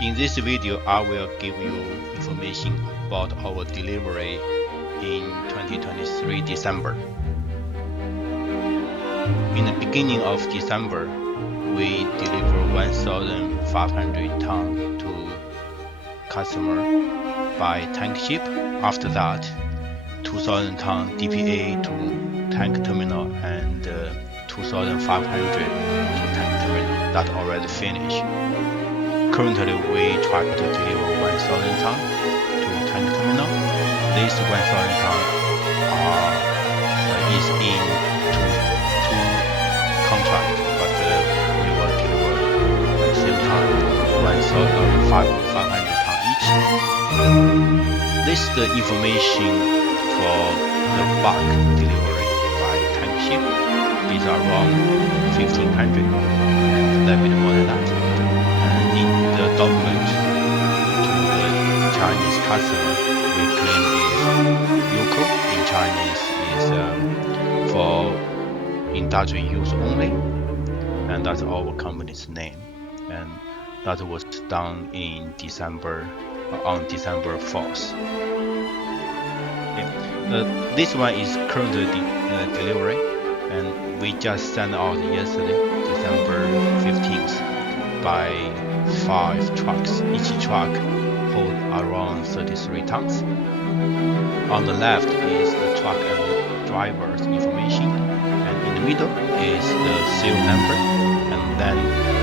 In this video, I will give you information about our delivery in 2023 December. In the beginning of December, we delivered 1,500 tons to customer by tank ship. After that, 2,000 tons DPA to tank terminal and 2,500 to tank terminal. That already finished. Currently, we try to deliver 1,000 tons to tank terminal. This 1,000 tons is in two contracts, but we will deliver at the same time 1,500 tons each. This is the information for the bulk delivery by tank ship. These are around 1,500 and a little bit more than that. In the document to the Chinese customer, we claim is UCO. In Chinese is for industrial use only, and that's our company's name. And that was done in December, on December 4th. Yeah. This one is currently delivery, and we just sent out yesterday, December 15th. By 5 trucks. Each truck holds around 33 tons. On the left is the truck and the driver's information, and in the middle is the serial number. And then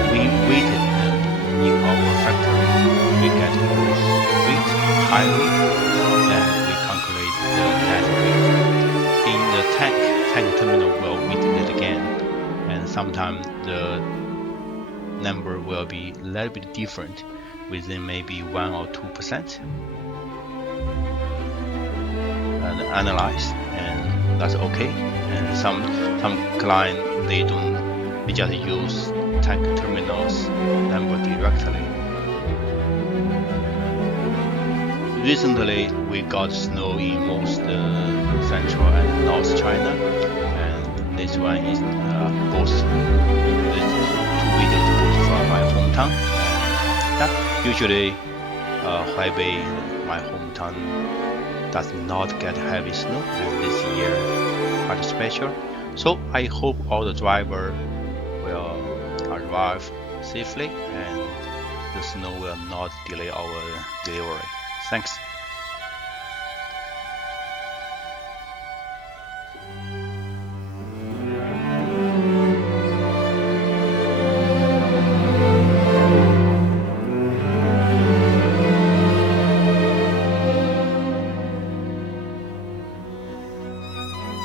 we weighted them in our factory. We get both weight, high weight, then we calculate the net weight. In the tank terminal will weight it again, and sometimes the number will be a little bit different, within maybe 1 or 2%, and analyze, and that's okay. And some client they just use tank terminals number directly. Recently we got snow in most central and north China, and this one is both from my hometown. Usually Huaibei, my hometown, does not get heavy snow, and this year quite special. So I hope all the driver will arrive safely and the snow will not delay our delivery. Thanks.